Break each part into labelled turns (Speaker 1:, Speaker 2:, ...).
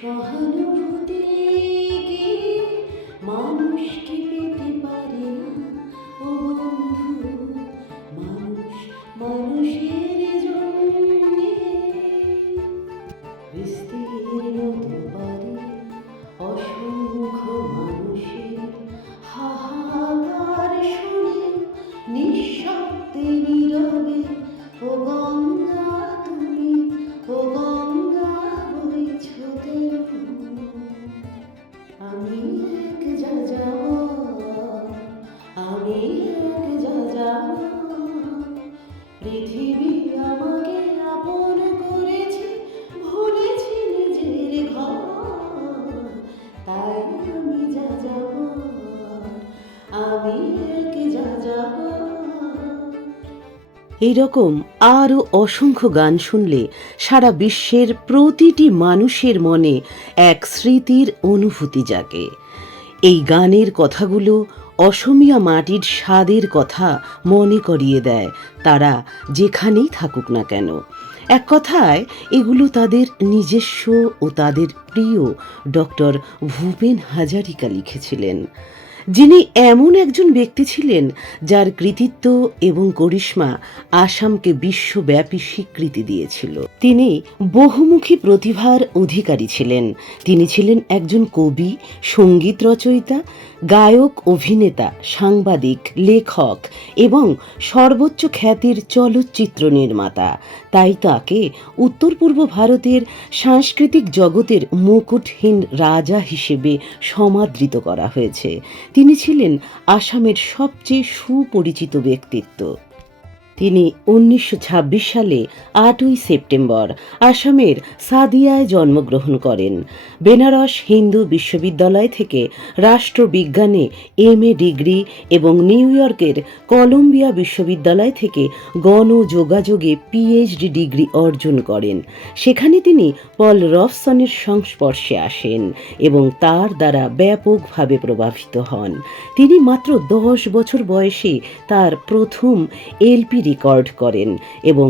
Speaker 1: সহানুভূতি কি? মানুষ কি পেতে পারে না। ও বন্ধু।
Speaker 2: এইরকম আরও অসংখ্য গান শুনলে সারা বিশ্বের প্রতিটি মানুষের মনে এক স্মৃতির অনুভূতি জাগে। এই গানের কথাগুলো অসমিয়া মাটির স্বাদের কথা মনে করিয়ে দেয় তারা যেখানেই থাকুক না কেন। এক কথায়, এগুলো তাদের নিজস্ব ও তাদের প্রিয় ডক্টর ভূপেন হাজারিকা লিখেছিলেন। যিনি এমন একজন ব্যক্তি ছিলেন যার কৃতিত্ব এবং করিশ্মা আসামকে বিশ্বব্যাপী স্বীকৃতি দিয়েছিল। তিনি বহুমুখী প্রতিভার অধিকারী ছিলেন। তিনি ছিলেন একজন কবি, সংগীত রচয়িতা গায়ক, অভিনেতা, সাংবাদিক, লেখক এবং সর্বোচ্চ খ্যাতির চলচ্চিত্র নির্মাতা। তাই তাকে উত্তর পূর্ব ভারতের সাংস্কৃতিক জগতের মুকুটহীন রাজা হিসেবে সমাদৃত করা হয়েছে। তিনি ছিলেন আসামের সবচেয়ে সুপরিচিত ব্যক্তিত্ব। তিনি উনিশশো ছাব্বিশ সালে আটই সেপ্টেম্বর আসামের সাদিয়ায় জন্মগ্রহণ করেন। বেনারস হিন্দু বিশ্ববিদ্যালয় থেকে রাষ্ট্রবিজ্ঞানে এম এ ডিগ্রি এবং নিউ ইয়র্কের কলম্বিয়া বিশ্ববিদ্যালয় থেকে গণযোগাযোগে পিএইচডি ডিগ্রি অর্জন করেন। সেখানে তিনি পল রফসনের সংস্পর্শে আসেন এবং তার দ্বারা ব্যাপকভাবে প্রভাবিত হন। তিনি মাত্র দশ বছর বয়সে তার প্রথম এলপি রেকর্ড করেন এবং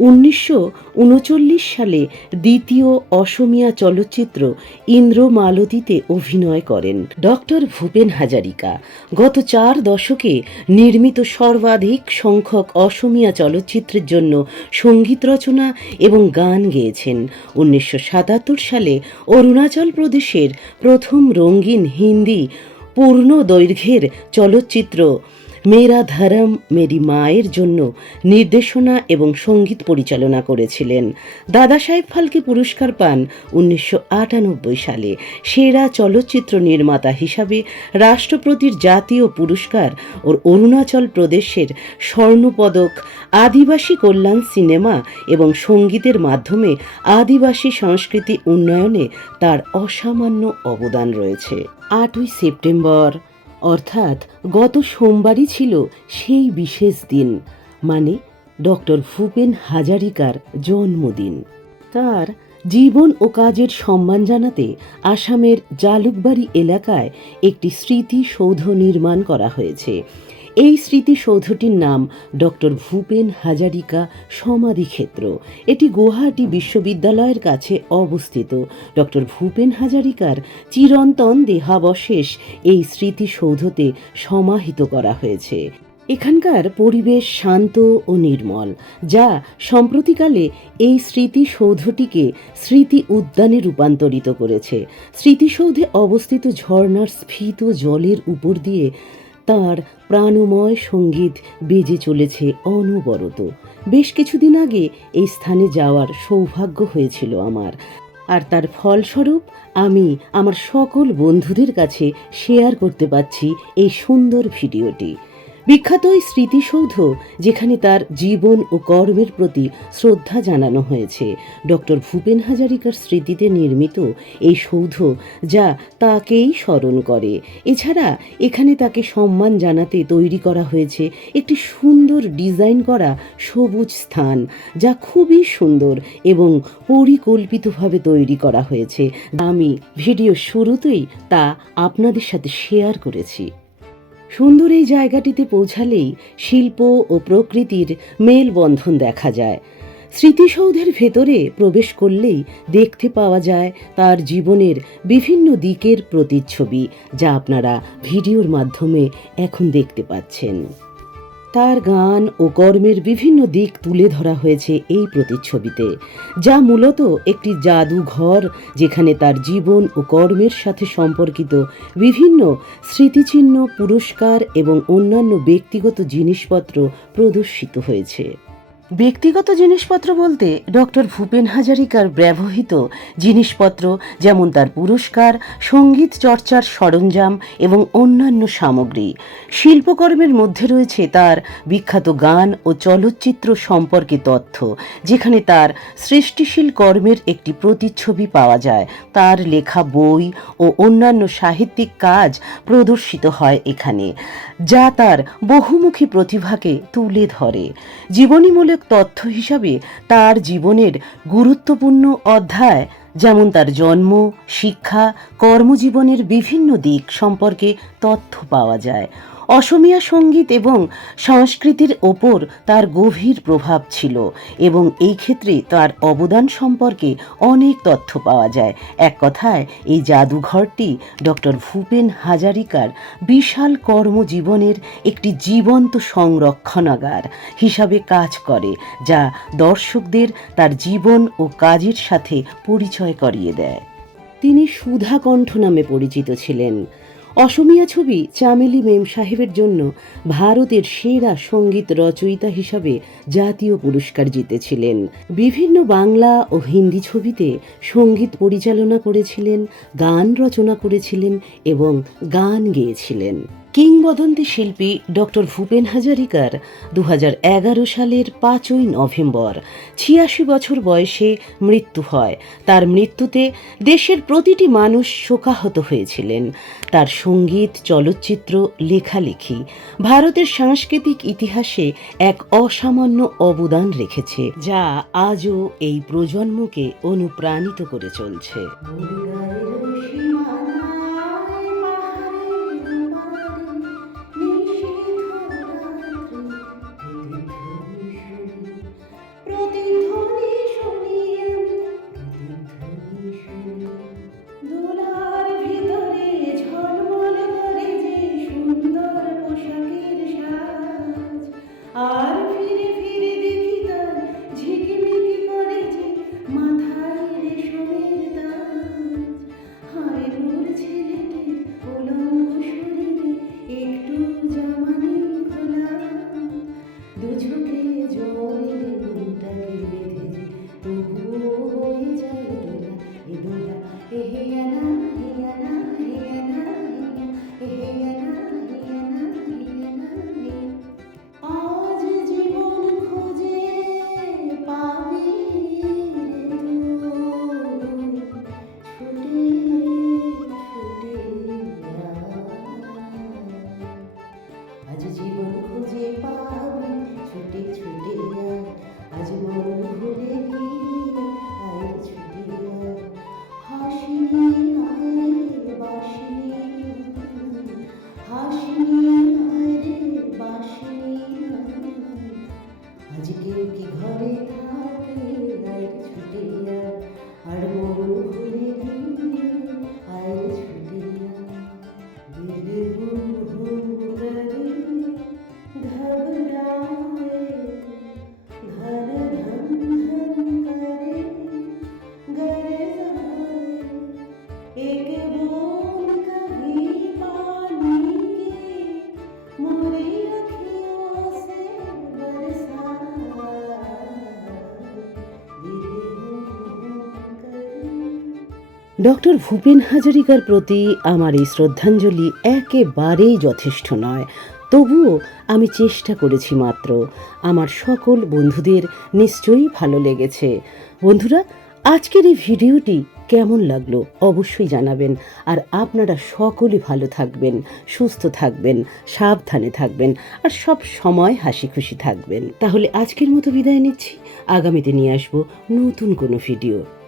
Speaker 2: উনিশশো উনচল্লিশ সালে দ্বিতীয় অসমিয়া চলচ্চিত্র ইন্দ্রমালতীতে অভিনয় করেন। ডক্টর ভূপেন হাজারিকা গত চার দশকে নির্মিত সর্বাধিক সংখ্যক অসমিয়া চলচ্চিত্রের জন্য সংগীত রচনা এবং গান গেয়েছেন। উনিশশো সাতাত্তর সালে অরুণাচল প্রদেশের প্রথম রঙিন হিন্দি পূর্ণ দৈর্ঘ্যের চলচ্চিত্র মেরা ধরম, মেরি মায়ের জন্য নির্দেশনা এবং সংগীত পরিচালনা করেছিলেন। দাদা সাহেব ফালকে পুরস্কার পান উনিশশো আটানব্বই সালে। সেরা চলচ্চিত্র নির্মাতা হিসাবে রাষ্ট্রপতির জাতীয় পুরস্কার ও অরুণাচল প্রদেশের স্বর্ণপদক, আদিবাসী কল্যাণ সিনেমা এবং সঙ্গীতের মাধ্যমে আদিবাসী সংস্কৃতি উন্নয়নে তার অসামান্য অবদান রয়েছে। আটই সেপ্টেম্বর অর্থাৎ গত সোমবারই ছিল সেই বিশেষ দিন মানে ডক্টর ভূপেন হাজারিকার জন্মদিন। তার জীবন ও কাজের সম্মান জানাতে আসামের জালুকবাড়ি এলাকায় একটি স্মৃতিসৌধ নির্মাণ করা হয়েছে। এই স্মৃতিসৌধটির নাম ডক্টর ভূপেন হাজারিকা সমাধিক্ষেত্র। এটি গুয়াহাটি বিশ্ববিদ্যালয়ের কাছে অবস্থিত। ডক্টর ভূপেন হাজারিকার চিরন্তন দেহাবশেষ এই স্মৃতিসৌধতে সমাহিত করা হয়েছে। এখানকার পরিবেশ শান্ত ও নির্মল, যা সম্প্রতিকালে এই স্মৃতিসৌধটিকে স্মৃতি উদ্যানে রূপান্তরিত করেছে। স্মৃতিসৌধে অবস্থিত ঝর্ণার স্ফীত জলের উপর দিয়ে তার প্রাণময় সংগীত বেজে চলেছে অনবরত। বেশ কিছুদিন আগে এই স্থানে যাওয়ার সৌভাগ্য হয়েছিল আমার। আর তার ফলস্বরূপ, আমি আমার সকল বন্ধুদের কাছে শেয়ার করতে পারছি এই সুন্দর ভিডিওটি। বিখ্যাত এই স্মৃতিসৌধ যেখানে তার জীবন ও কর্মের প্রতি শ্রদ্ধা জানানো হয়েছে। ডক্টর ভূপেন হাজারিকার স্মৃতিতে নির্মিত এই সৌধ যা তাকেই স্মরণ করে। এছাড়া এখানে তাকে সম্মান জানাতে তৈরি করা হয়েছে একটি সুন্দর ডিজাইন করা সবুজ স্থান যা খুবই সুন্দর এবং পরিকল্পিতভাবে তৈরি করা হয়েছে। আমি ভিডিও শুরুতেই তা আপনাদের সাথে শেয়ার করেছি। সুন্দর এই জায়গাটিতে পৌঁছালেই শিল্প ও প্রকৃতির মেলবন্ধন দেখা যায়। স্মৃতিসৌধের ভেতরে প্রবেশ করলেই দেখতে পাওয়া যায় তার জীবনের বিভিন্ন দিকের প্রতিচ্ছবি, যা আপনারা ভিডিওর মাধ্যমে এখন দেখতে পাচ্ছেন। তার গান ও কর্মের বিভিন্ন দিক তুলে ধরা হয়েছে এই প্রতিচ্ছবিতে, যা মূলত একটি জাদুঘর যেখানে তার জীবন ও কর্মের সাথে সম্পর্কিত বিভিন্ন স্মৃতিচিহ্ন, পুরস্কার এবং অন্যান্য ব্যক্তিগত জিনিসপত্র প্রদর্শিত হয়েছে। ব্যক্তিগত জিনিসপত্র বলতে ডক্টর ভূপেন হাজারিকার ব্যবহৃত জিনিসপত্র যেমন তার পুরস্কার, সংগীত চর্চার সরঞ্জাম এবং অন্যান্য সামগ্রী। শিল্পকর্মের মধ্যে রয়েছে তার বিখ্যাত গান ও চলচ্চিত্র সম্পর্কে তথ্য, যেখানে তার সৃষ্টিশীল কর্মের একটি প্রতিচ্ছবি পাওয়া যায়। তার লেখা বই ও অন্যান্য সাহিত্যিক কাজ প্রদর্শিত হয় এখানে, যা তার বহুমুখী প্রতিভাকে তুলে ধরে। জীবনীমূলক তথ্য হিসাবে তার জীবনের গুরুত্বপূর্ণ অধ্যায়, যেমন তার জন্ম, শিক্ষা, কর্মজীবনের বিভিন্ন দিক সম্পর্কে তথ্য পাওয়া যায়। অসমীয়া সংগীত এবং সংস্কৃতির ওপর তার গভীর প্রভাব ছিল এবং এই ক্ষেত্রে তার অবদান সম্পর্কে অনেক তথ্য পাওয়া যায়। এক কথায়, এই জাদুঘরটি ডক্টর ভূপেন হাজারিকার বিশাল কর্মজীবনের একটি জীবন্ত সংরক্ষণাগার হিসাবে কাজ করে, যা দর্শকদের তার জীবন ও কাজের সাথে পরিচয় করিয়ে দেয়। তিনি সুধাকণ্ঠ নামে পরিচিত ছিলেন। অসমীয়া ছবি চামেলি মেম সাহেবের জন্য ভারতের সেরা সংগীত রচয়িতা হিসাবে জাতীয় পুরস্কার জিতেছিলেন। বিভিন্ন বাংলা ও হিন্দি ছবিতে সংগীত পরিচালনা করেছিলেন, গান রচনা করেছিলেন এবং গান গেয়েছিলেন। কিংবদন্তি শিল্পী ডক্টর ভূপেন হাজারিকার দু হাজার এগারো সালের পাঁচই নভেম্বর। ছিয়াশি বছর বয়সে মৃত্যু হয়। তার মৃত্যুতে দেশের প্রতিটি মানুষ শোকাহত হয়েছিলেন। তার সংগীত, চলচ্চিত্র, লেখালেখি ভারতের সাংস্কৃতিক ইতিহাসে এক অসামান্য অবদান রেখেছে, যা আজও এই প্রজন্মকে অনুপ্রাণিত করে চলছে।
Speaker 1: দুঝুকে জলের মনটাকে বেঁধেছে তবুও বয়ে যায় দোলা এ দোলা এ
Speaker 2: ডক্টর ভূপেন হাজারিকার প্রতি আমার এই শ্রদ্ধাঞ্জলি একেবারেই যথেষ্ট নয়। তবুও আমি চেষ্টা করেছি মাত্র। আমার সকল বন্ধুদের নিশ্চয়ই ভালো লেগেছে। বন্ধুরা, আজকের এই ভিডিওটি কেমন লাগল অবশ্যই জানাবেন। আর আপনারা সকলে ভালো থাকবেন, সুস্থ থাকবেন, সাবধানে থাকবেন, আর সব সময় হাসি খুশি থাকবেন। তাহলে আজকের মতো বিদায় নিচ্ছি। আগামীতে নিয়ে আসব নতুন কোনো ভিডিও।